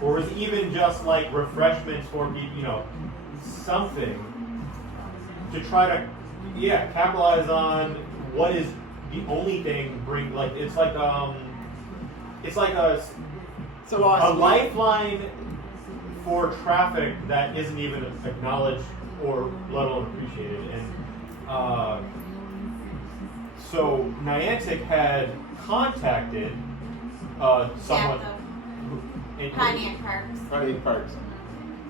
or is even just like refreshments for people, you know, something to try to, capitalize on what is the only thing it's like a lifeline for traffic that isn't even acknowledged or let alone appreciated. And so Niantic had contacted someone. Pontiac Parks.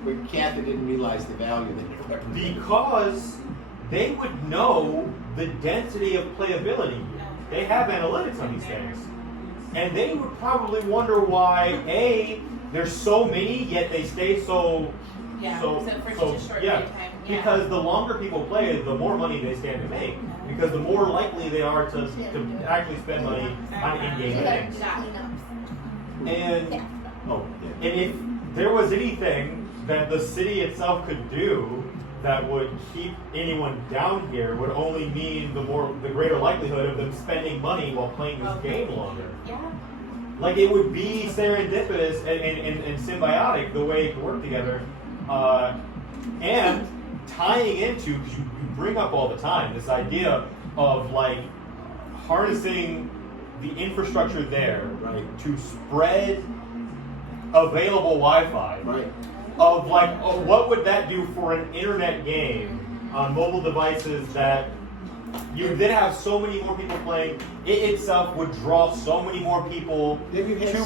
But Kathy didn't realize the value that it represented. Because they would know the density of playability. They have analytics on these things. And they would probably wonder why, A, there's so many, yet they stay so for such a short period of time. Yeah. Because the longer people play, the more money they stand to make. Because the more likely they are to actually spend money on in-game things. And if there was anything that the city itself could do that would keep anyone down here, would only mean the greater likelihood of them spending money while playing this game longer. Yeah. Like it would be serendipitous and symbiotic the way it could work together, and tying into, because you bring up all the time this idea of like harnessing the infrastructure there, right, to spread available Wi-Fi. Right. Of like, what would that do for an internet game on mobile devices that you then have so many more people playing? It itself would draw so many more people to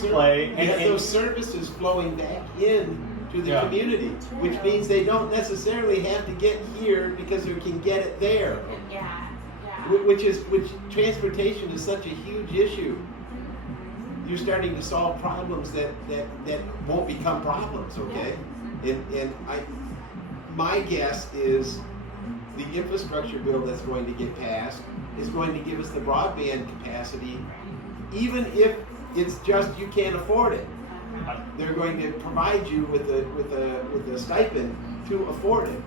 play. You have those services flowing back in to the community, which means they don't necessarily have to get here because they can get it there. Which transportation is such a huge issue. You're starting to solve problems that won't become problems, okay? And my guess is the infrastructure bill that's going to get passed is going to give us the broadband capacity, even if it's just you can't afford it. They're going to provide you with a stipend to afford it.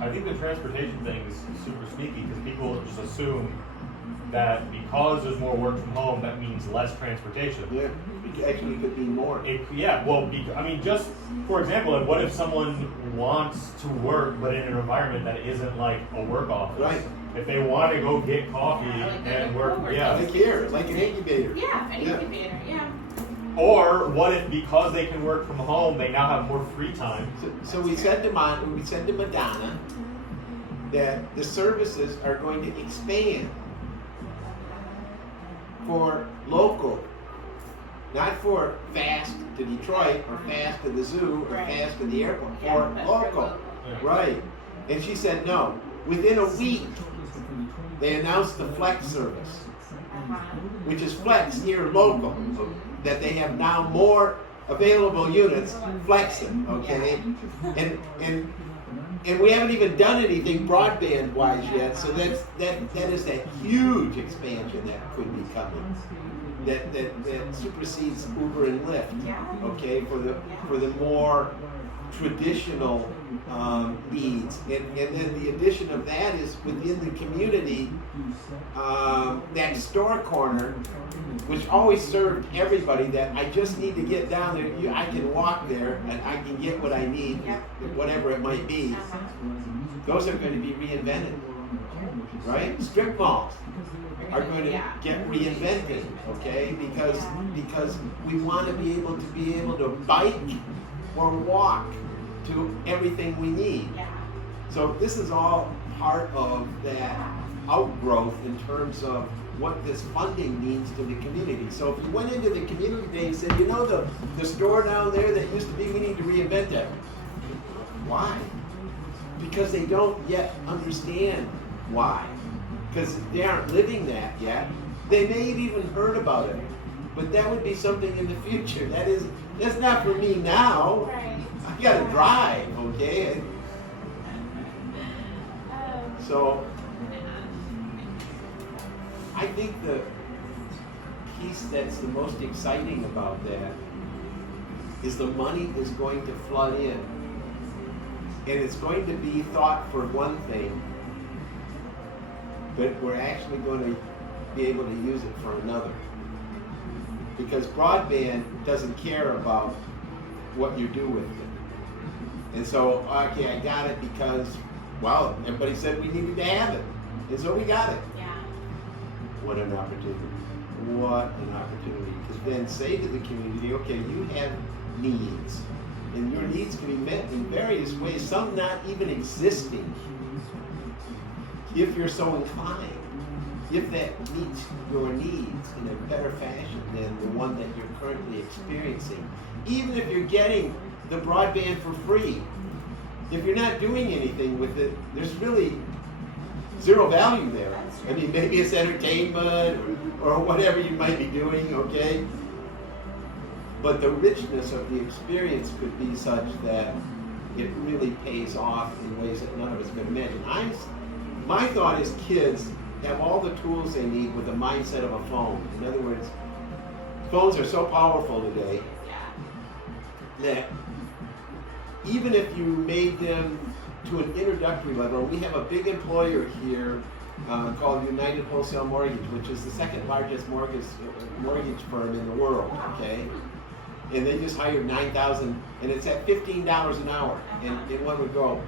I think the transportation thing is super sneaky because people just assume that because there's more work from home, that means less transportation. Yeah, it actually could be more. Just for example, what if someone wants to work but in an environment that isn't like a work office? Right. If they want to go get coffee and work, like here, like an incubator. Incubator, yeah. Or what if because they can work from home, they now have more free time? So we said to Madonna that the services are going to expand for local, not for fast to Detroit or fast to the zoo or fast to the airport, for local. Right. And she said no. Within a week, they announced the Flex service, which is Flex here local, that they have now more available units flexing, okay? And we haven't even done anything broadband-wise yet, so that is that huge expansion that could be coming. That supersedes Uber and Lyft, okay, for the more traditional needs. And then the addition of that is within the community, that store corner, which always served everybody, that I just need to get down there, I can walk there and I can get what I need, whatever it might be. Those are going to be reinvented, right? Strip malls are going to get reinvented, okay? Because we want to be able to bike or walk to everything we need. So this is all part of that outgrowth in terms of what this funding means to the community. So if you went into the community day and said, the store down there that used to be, we need to reinvent that. Why? Because they don't yet understand why. Because they aren't living that yet. They may have even heard about it, but that would be something in the future. That's not for me now. Right. I gotta drive, okay? So I think the piece that's the most exciting about that is the money is going to flood in. And it's going to be thought for one thing, but we're actually going to be able to use it for another. Because broadband doesn't care about what you do with it. And so, okay, I got it because, well, everybody said we needed to have it. And so we got it. Yeah. What an opportunity. What an opportunity. To then say to the community, okay, you have needs. And your needs can be met in various ways, some not even existing. If you're so inclined, if that meets your needs in a better fashion than the one that you're currently experiencing, even if you're getting the broadband for free, if you're not doing anything with it, there's really zero value there. I mean, maybe it's entertainment or whatever you might be doing, okay? But the richness of the experience could be such that it really pays off in ways that none of us can imagine. My thought is kids have all the tools they need with the mindset of a phone. In other words, phones are so powerful today that even if you made them to an introductory level, we have a big employer here called United Wholesale Mortgage, which is the second largest mortgage firm in the world, okay? And they just hired 9,000, and it's at $15 an hour. And one would go,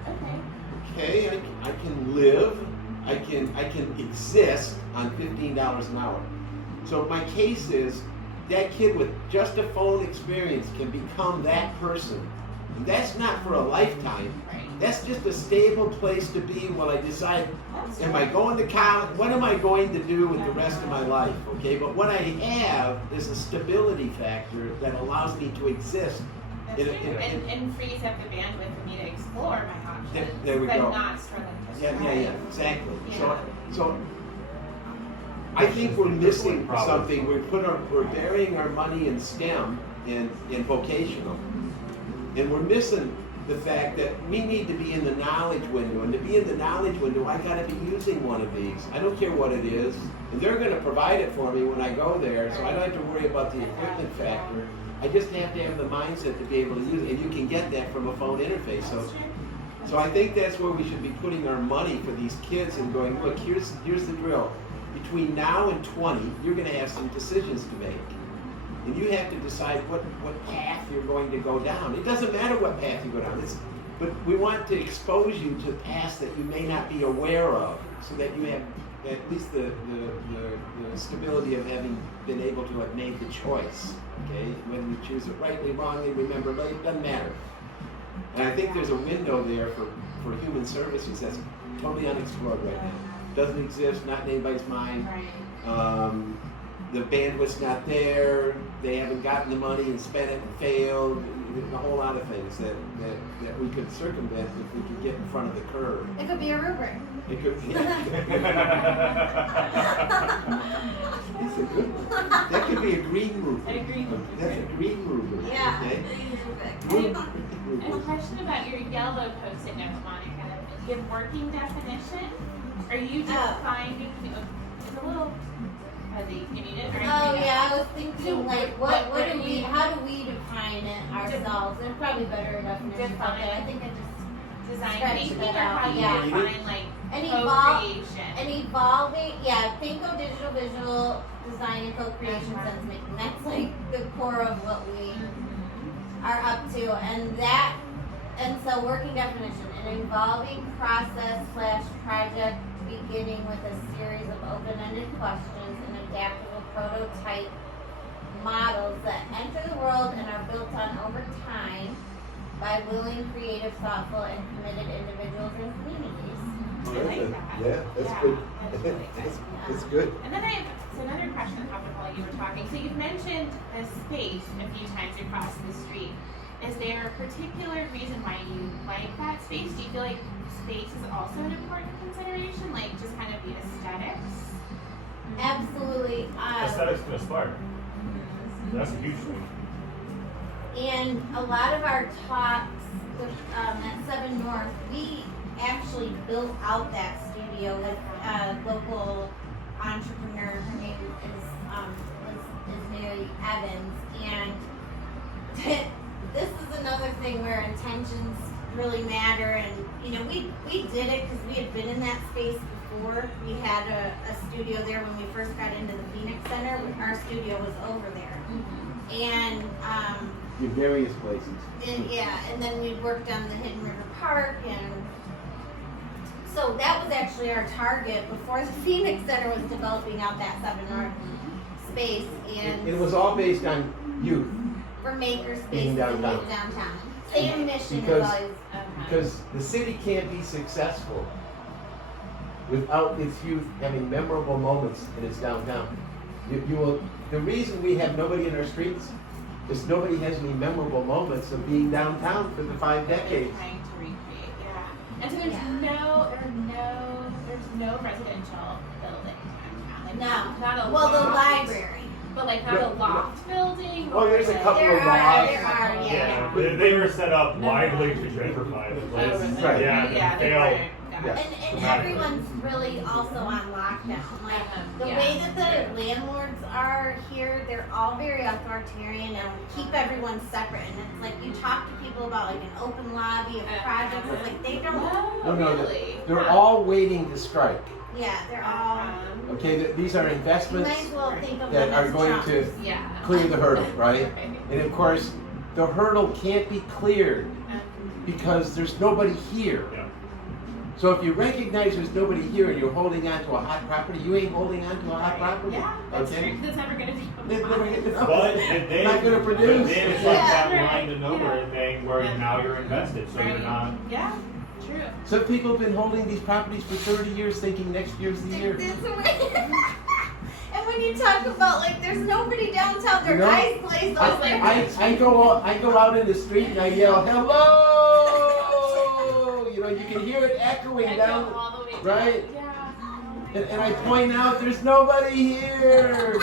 okay, I can live, I can exist on $15 an hour. So my case is that kid with just a phone experience can become that person. And that's not for a lifetime. That's just a stable place to be while I decide, am I going to college? What am I going to do with the rest of my life? Okay, but what I have is a stability factor that allows me to exist. And frees up the bandwidth for me to explore my options. There we go. Not struggling to Yeah, exactly. Yeah. So I think we're missing something. We're burying our money in STEM and in vocational, and we're missing the fact that we need to be in the knowledge window, and to be in the knowledge window, I got to be using one of these. I don't care what it is, and they're going to provide it for me when I go there, so I don't have to worry about the equipment factor. I just have to have the mindset to be able to use it, and you can get that from a phone interface. So I think that's where we should be putting our money for these kids and going, look, here's the drill. Between now and 20, you're going to have some decisions to make. And you have to decide what path you're going to go down. It doesn't matter what path you go down. But we want to expose you to paths that you may not be aware of, so that you have at least the stability of having been able to have made the choice. Okay, whether you choose it rightly, wrongly, remember, it doesn't matter. And I think there's a window there for human services that's totally unexplored right now. Doesn't exist, not in anybody's mind. The bandwidth's not there. They haven't gotten the money and spent it and failed. A whole lot of things that we could circumvent if we could get in front of the curve. It could be a rubric. It could be. It's a good one. That could be a green rubric. That's a green rubric. Yeah. Okay? And a question about your yellow post-it notes, Monica. Give working definition. Are you just finding it's a little fuzzy? You need it? Oh yeah, I was thinking like how do we define it ourselves? There's probably better definitions out there. I think I just design scratched thinking, that or out. how do Yeah. you define like And co-creation? evolving, yeah, PHINCO digital visual design and co-creation sense making. That's like the core of what we are up to, and so working definition, an evolving process / project beginning with a series of open-ended questions and adaptable prototype models that enter the world and are built on over time by willing, creative, thoughtful, and committed individuals and communities. That's good. That's good. And then I have another question that popped up while you were talking. So you've mentioned the space a few times across the street. Is there a particular reason why you like that space? Do you feel like space is also an important consideration, like just kind of the aesthetics? Absolutely. Aesthetics can aspire. That's a huge thing. And a lot of our talks at 7 North, we actually built out that studio with a local entrepreneur. Her name is Mary Evans, and this is another thing where intentions really matter. And we did it because we had been in that space before. We had a studio there when we first got into the Phoenix Center. Our studio was over there, and in various places. And then we worked on the Hidden River Park, and so that was actually our target before the Phoenix Center was developing out that 7 North space, and It was all based on youth, for maker space being and downtown. downtown. Same mission Because- is always because the city can't be successful without its youth having memorable moments in its downtown. You will. The reason we have nobody in our streets is nobody has any memorable moments of being downtown for the 5 decades. Trying to recreate, yeah. And so there's no residential building downtown. Like, no. not a Well, the loft, library. but like not a loft building. Oh, there's a like- couple There of are, lofts. there are, yeah. They were set up widely to gentrify the place. Right. Yeah, they failed. weren't. Yeah. And everyone's really also on lockdown. Like the Yeah. way that the landlords are here, they're all very authoritarian and keep everyone separate. And it's like you talk to people about like an open lobby of projects. It's like they don't. Oh, No, really? they're all waiting to strike. Yeah, they're all. Okay, these are You investments might as well think of that them are as going Trump. to Yeah. clear the hurdle, right? And of course, the hurdle can't be cleared because there's nobody here. Yeah. So if you recognize there's nobody here and you're holding on to a hot property, you ain't holding on to a hot property. Yeah, that's Okay? true. That's never gonna be. It's never gonna- But then, not gonna produce. But then it's like Yeah. that line to nowhere Yeah. thing where now you're invested, so you're Right. not. Yeah, true. Some people have been holding these properties for 30 years thinking next year's the year. It's weird. And when you talk about like there's nobody downtown, they're No. nice places. I go out in the street and I yell, hello! You know, you can hear it echoing I down, go all the way down. right? Yeah. And I point out there's nobody here.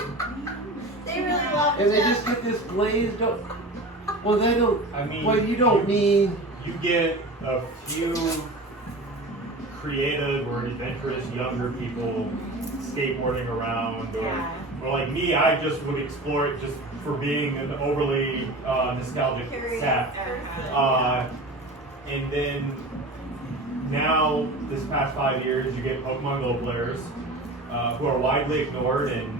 They really love And they it. just get this glazed up. Well, they don't. I mean, Well, you don't mean. You get a few creative or adventurous younger people skateboarding around, Yeah. or like me, I just would explore it just for being an overly nostalgic Curious sap. person. And then now, this past 5 years, you get Pokemon Go players who are widely ignored and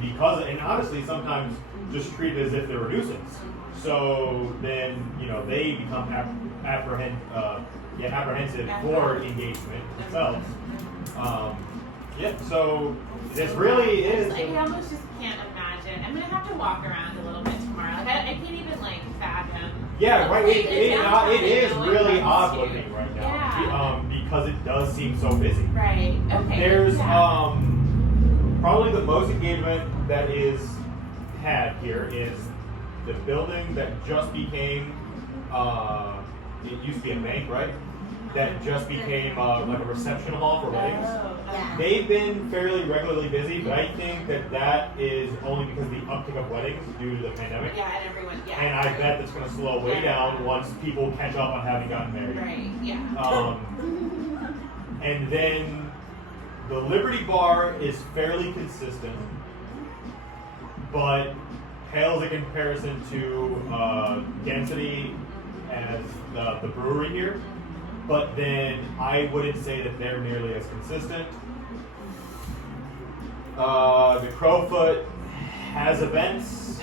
because, and honestly, sometimes just treated as if they're a nuisance. So then, they become apprehensive for engagement themselves. So this really is. I almost just can't imagine. I'm gonna have to walk around a little bit tomorrow. Like I can't even fathom. Yeah, right. Like, downtown, It is I know, really it odd runs looking right now Yeah. because it does seem so busy. Right. Okay. There's yeah. Probably the most engagement that is had here is the building that just became it used to be a bank, right? That just became like a reception hall for weddings. Oh, Yeah. They've been fairly regularly busy, but I think that is only because of the uptick of weddings due to the pandemic. Yeah, and everyone. Yeah. And I bet that's going to slow way down once people catch up on having gotten married. Right. Yeah. And then the Liberty Bar is fairly consistent, but pales in comparison to density as the brewery here. But then I wouldn't say that they're nearly as consistent. The Crowfoot has events,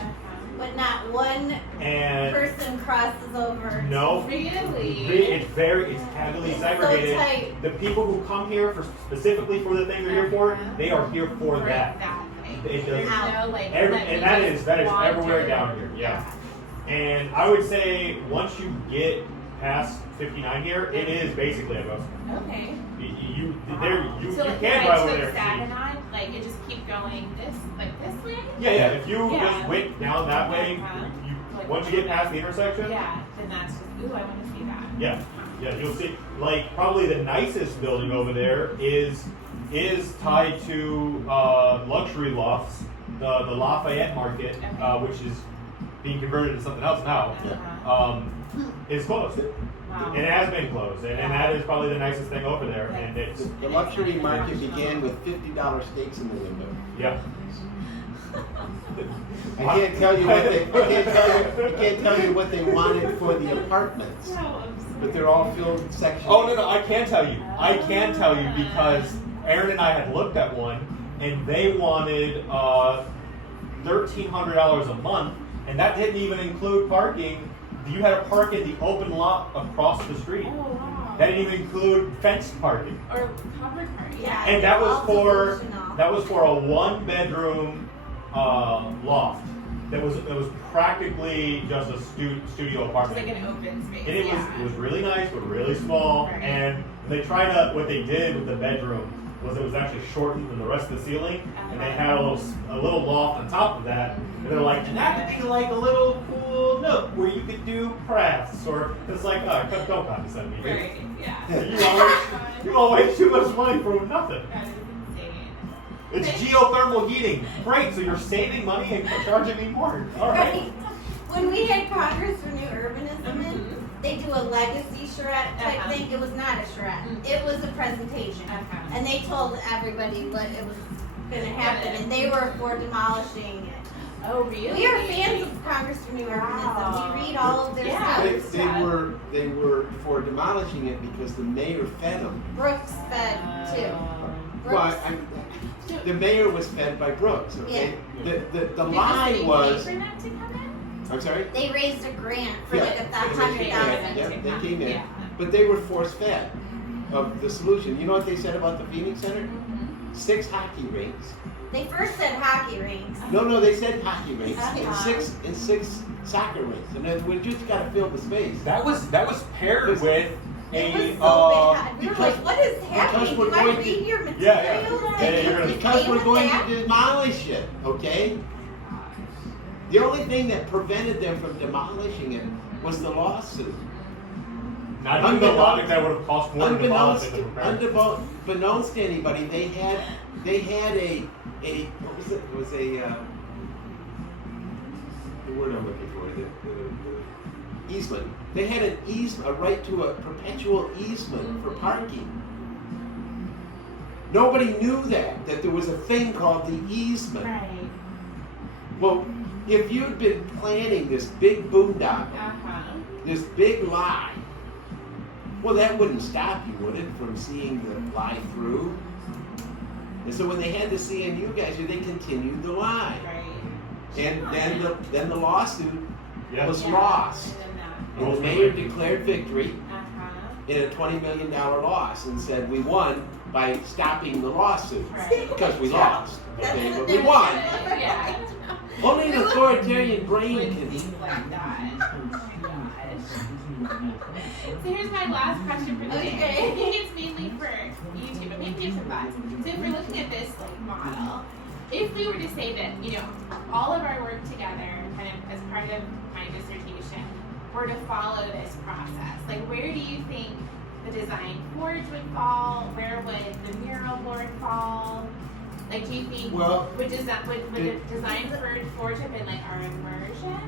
But not one and person crosses over. no, Really? it's heavily It's so segregated. tight. The people who come here specifically for the thing they're here for, they are here for that. Thing. It There's doesn't- no like. And that is wander. everywhere down here. Yeah. And I would say once you get past 59 here, it is basically a ghost town. Okay. You So like, can if drive I over took there. Staten Island, like it just keep going this way. Yeah. If you Yeah. just went down that way, once you get past the intersection, Yeah. Then that's just. Ooh, I want to see that. yeah, you'll see. Like probably the nicest building over there is tied to luxury lofts, the Lafayette Market, which is being converted to something else now. Is closed. Wow. And it has been closed, and that is probably the nicest thing over there. And it's The luxury market began with $50 steaks in the window. yeah. I can't tell you what they. I can't tell you what they wanted for the apartments, but they're all filled sections. Oh no, I can tell you. I can tell you because Aaron and I had looked at one, and they wanted $1,300 a month, And that didn't even include parking. You had to park in the open lot across the street. Oh, wow. That didn't even include fenced parking. Or covered parking. Yeah. And that was All for delusional. a 1-bedroom loft. That was practically just a studio It's apartment. like an open space. And it was really nice but really small. Right. And they tried to what they did with the bedroom was it was actually shortened than the rest of the ceiling, and they had a little loft on top of that. And they're like, and that could be like a little cool nook where you could do crafts, or it's like, don't condescend me. Right, yeah. You owe way too much money for nothing. That is insane. It's geothermal heating. Great, so you're saving money and charging me more. All right. Right. When we had Congress for New Urbanism in, they do a legacy charrette type thing. It was not a charrette. It was a presentation. And they told everybody what it was going to happen. And they were for demolishing it. Oh, really? We are fans of Congress for New Urbanism. We read all of their stuff. They were for demolishing it because the mayor fed them. Brooks fed too. Well, Brooks. the mayor was fed by Brooks. Okay, the Because lie they was. paid for them to come in? I'm sorry. They raised a grant for Yeah, like they $100,000. Yeah, they came in, Yeah. but they were force fed of the solution. You know what they said about the Phoenix Center? 6 hockey rinks. They first said hockey rinks. No, they said hockey rinks and Uh-huh. six soccer rinks. And then we just got to fill the space. That was paired with It a was so bad. We were because- like, what is happening? we're Do I going to- read your Yeah, materials? yeah. They Yeah, you're gonna- Because stay we're with going that? to demolish it, okay? The only thing that prevented them from demolishing it was the lawsuit. not even the logic that would have cost more to demolish it than repair. Unbeknownst to anybody, they had a what was it? It was the word I'm looking for, the easement. They had an easement, a right to a perpetual easement for parking. Nobody knew that there was a thing called the easement. Right. Well, if you'd been planning this big boondoggle, this big lie, well, that wouldn't stop you, would it, from seeing the lie through? And so when they had the CNU guys here, they continued the lie. Right. And then the lawsuit was Yeah. lost. And the mayor declared victory in a $20 million loss and said, we won by stopping the lawsuit. Right. Because we lost. Okay, but we That's won. Yeah. Only an authoritarian brain Would can. think like that. Oh my gosh. So here's my last question for the day. Okay. I think it's mainly for YouTube, but maybe give some thoughts. So if we're looking at this like model, if we were to say that, all of our work together, kind of as part of my dissertation, were to follow this process, like where do you think the design forge would fall? Where would the mural board fall? Like, do you think would the design forge have been like our immersion?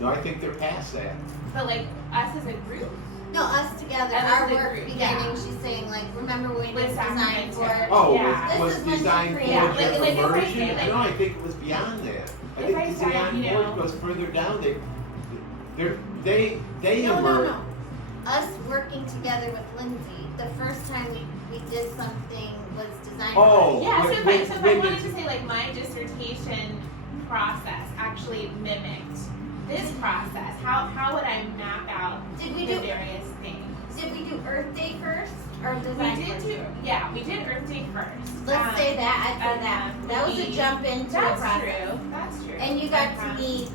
No, I think they're past that. But like us as a group? No, us together, As our a work group, beginning, yeah. she's saying, like, remember when we With did design Sacramento. for Oh, Yeah. was This is when design she forge created- like if I immersion? say, like- No, I think it was beyond that. I If think I the said, design forge goes further down. They No, emerged. no. Us working together with Lindsay, the first time we did something was design Oh. Yeah, so When- if when- I when wanted did- to say like my dissertation process actually mimicked this process, how would I map out Did we the do various things? Did we do Earth Day first or We design did first? we did Earth Day first. Let's say that. I'd say that. That was a jump into a That's process. true. That's true. And you got to meet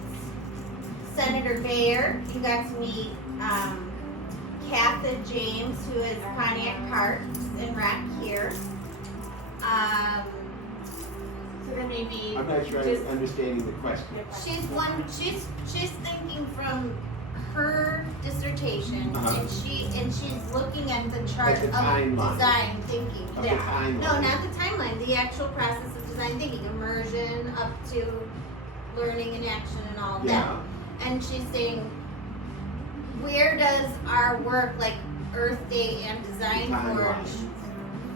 Senator Bayer. You got to meet Katha James, who is Pontiac Parks in Rack here. So then maybe I'm not sure just I'm understanding the question. She's thinking from her dissertation, Uh-huh. and she's looking at the chart Like the of timeline. design thinking. Of the Yeah. timeline. No, not the timeline. The actual process of design thinking, immersion up to learning and action and all of Yeah. that. And she's saying, where does our work, like Earth Day and Design Timeline. Forge,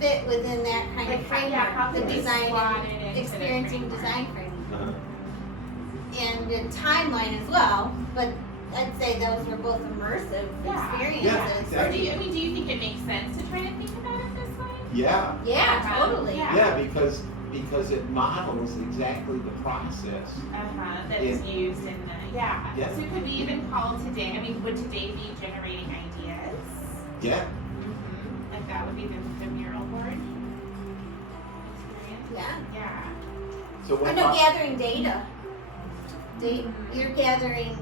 fit within that kind Like, of how framework? could The we design slot it and into the experiencing framework? design framework. Uh-huh. And the timeline as well, but I'd say those were both immersive Yeah. experiences. Yeah, Or exactly. do you think it makes sense to try to think about it this way? Yeah. Yeah, totally. Yeah. Yeah, because because it models exactly the process. That is used in the, yeah. Yeah. So could we even call today, I mean, would today be generating ideas? Yeah. Like that would be the mural board experience? Yeah. Yeah. So what Or no, gathering data. You're gathering,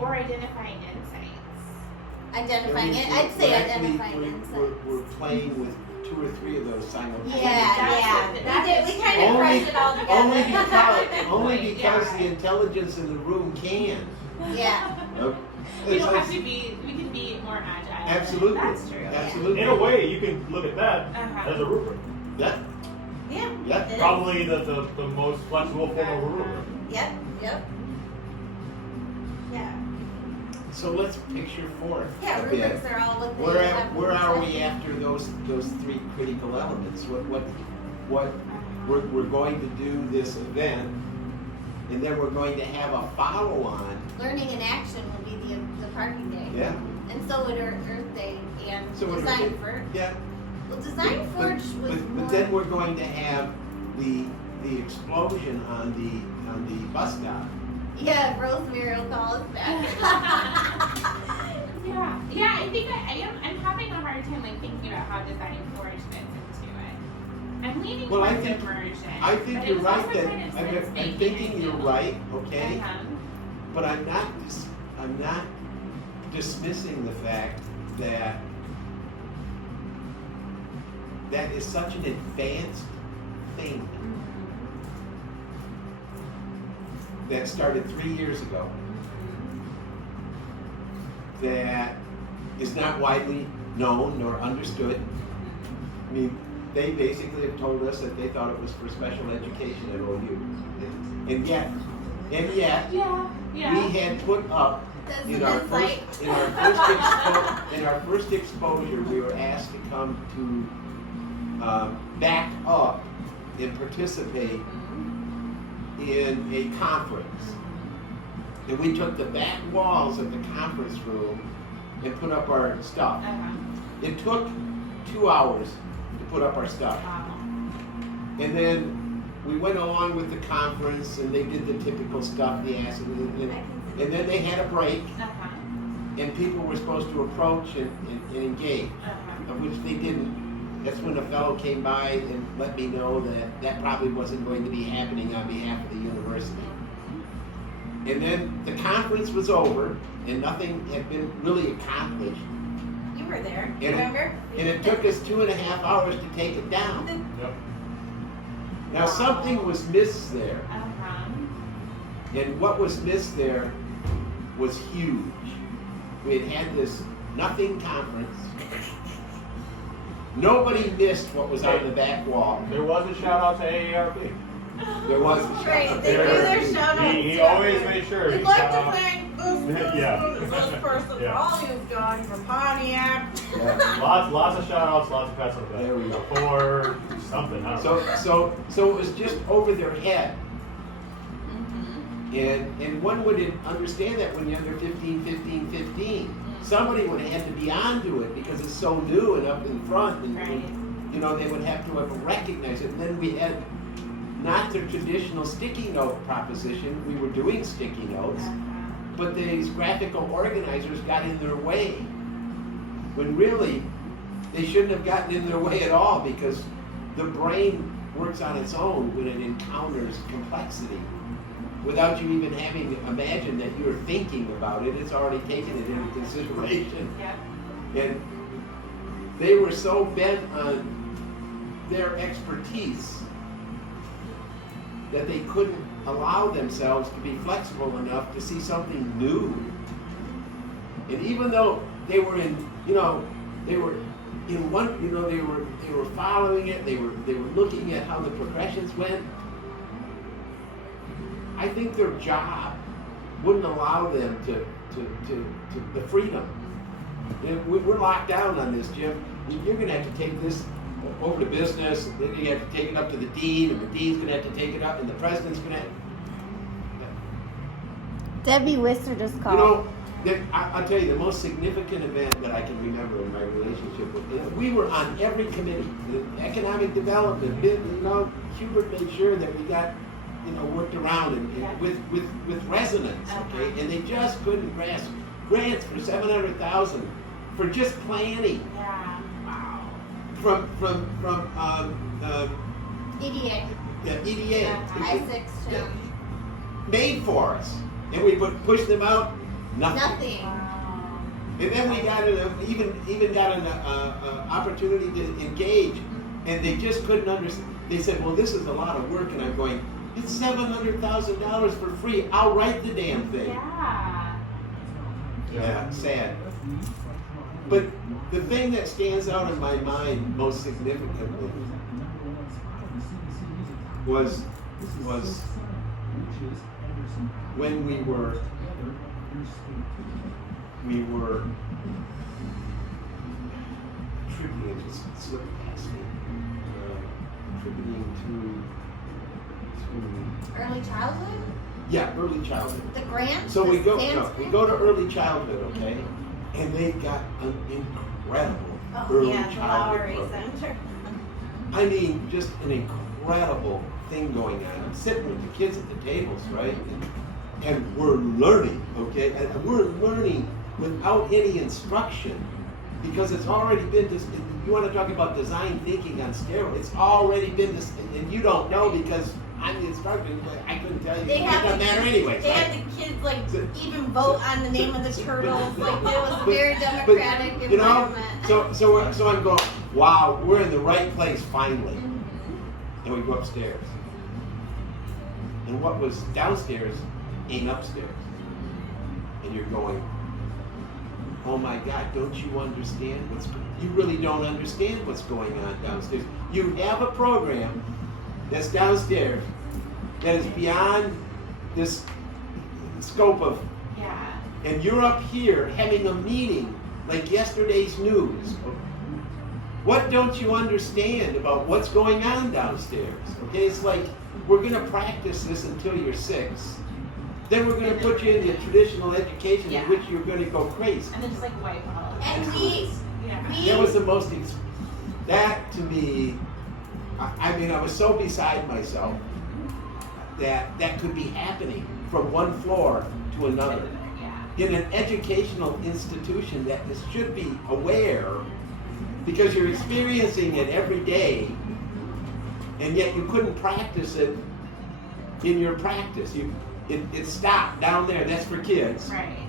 Or identifying insights. identifying it. we're- I'd say we're actually- identifying insights. We're playing with 2 or 3 of those simultaneously. We kind of crushed it all together. Only because Yeah. the intelligence in the room can. Yeah. We don't have to be, we can be more agile. Absolutely. That's true. Absolutely. In a way, you can look at that Uh-huh. as a rubric. Yeah. Yeah. Yeah. It is. Probably the most flexible form of a rubric. Yep. Yep. Yeah. So let's picture forth Yeah. a bit. Rubrics are all what they Where are we after those 3 critical elements? What we're going to do this event, and then we're going to have a follow-on. Learning in action will be the parking day. Yeah. And so would Earth Day and So what do we Design do? Forge. Yeah. Well, Design Forge was more. But then we're going to have the explosion on the bus stop. Yeah, Rosemary will call us back. Yeah, I think I'm having a hard time like thinking about how Design Forge fits into it. I'm leaning Well, I towards think- immersion. I think but it you're was right also that kind of I'm sense-making, thinking I you're feel. right, okay? But I'm not dismissing the fact that that is such an advanced thing that started 3 years ago that is not widely known nor understood. I mean, they basically have told us that they thought it was for special education at OU. And yet, Yeah. we had put up That's in an our insight. in our first exposure, we were asked to come to back up and participate in a conference. And we took the back walls of the conference room and put up our stuff. It took 2 hours to put up our stuff. And then we went along with the conference and they did the typical stuff, the acid, and then they had a break and people were supposed to approach and engage, of which they didn't. That's when a fellow came by and let me know that that probably wasn't going to be happening on behalf of the university. And then the conference was over and nothing had been really accomplished. You were there, And remember? And it took us 2.5 hours to take it down. Yep. Now something was missed there. And what was missed there was huge. We had this nothing conference. Nobody missed what was on the back wall. There was a shout out to AARP. There was a Right, shout-out. they do their shout outs. He always made sure. We'd he like shout to out. thank this Yeah. this person for Yeah. all you've done for Pontiac. Yeah. Lots of shout outs, lots of pats on the back. There we go. For something, I don't know. So it was just over their head. And one would understand that when you're under 15. Somebody would have had to be onto it because it's so new and up in front. And, you know, they would have to have recognized it. And then we had not the traditional sticky note proposition. We were doing sticky notes. But these graphical organizers got in their way. When really, they shouldn't have gotten in their way at all because the brain works on its own when it encounters complexity. Without you even having imagined that you're thinking about it, it's already taken it into consideration. And they were so bent on their expertise that they couldn't allow themselves to be flexible enough to see something new. And even though they were in, they were in one, they were following it, they were looking at how the progressions went. I think their job wouldn't allow them to the freedom. We're locked down on this, Jim. You're going to have to take this over to business, and then you have to take it up to the dean, and the dean's going to have to take it up, and the president's going to have Debbie Wisser just called. I'll tell you the most significant event that I can remember in my relationship with it. We were on every committee, the economic development. Hubert made sure that we got, worked around and with resonance. Okay, and they just couldn't grasp grants for $700,000 for just planning. Yeah. Wow. From EDA. Yeah, EDA. I6 too. Made for us, and we would push them out. Nothing. Wow. And then we got even got an opportunity to engage, and they just couldn't understand. They said, "Well, this is a lot of work," and I'm going, "It's $700,000 for free. I'll write the damn thing." Yeah. Yeah, sad. But the thing that stands out in my mind most significantly was when we were attributing, just slipped past me, attributing to Early childhood? yeah, early childhood. The grant? So we The go dance we grant? go to early childhood, okay, and they've got an incredible early childhood program. Center. I mean, just an incredible thing going on. I'm sitting with the kids at the tables, right? And we're learning, okay? And we're learning without any instruction because it's already been this. You want to talk about design thinking on steroids? It's already been this, and you don't know because I'm the instructor, but I couldn't tell you. It doesn't matter anyway. They had the kids even vote on the name of the turtles. Like it was a very democratic environment. So I'm going, wow, we're in the right place finally. And we go upstairs. And what was downstairs ain't upstairs. And you're going, oh my God, don't you understand you really don't understand what's going on downstairs. You have a program that's downstairs that is beyond this scope of, Yeah. and you're up here having a meeting like yesterday's news. What don't you understand about what's going on downstairs? Okay, it's like we're going to practice this until you're 6. Then we're going to put you in the traditional education in which you're going to go crazy. And then just like wipe all. And That was the most. That to me, I mean, I was so beside myself that could be happening from one floor to another in an educational institution that this should be aware. Because you're experiencing it every day, and yet you couldn't practice it in your practice. It stopped down there. That's for kids. Right.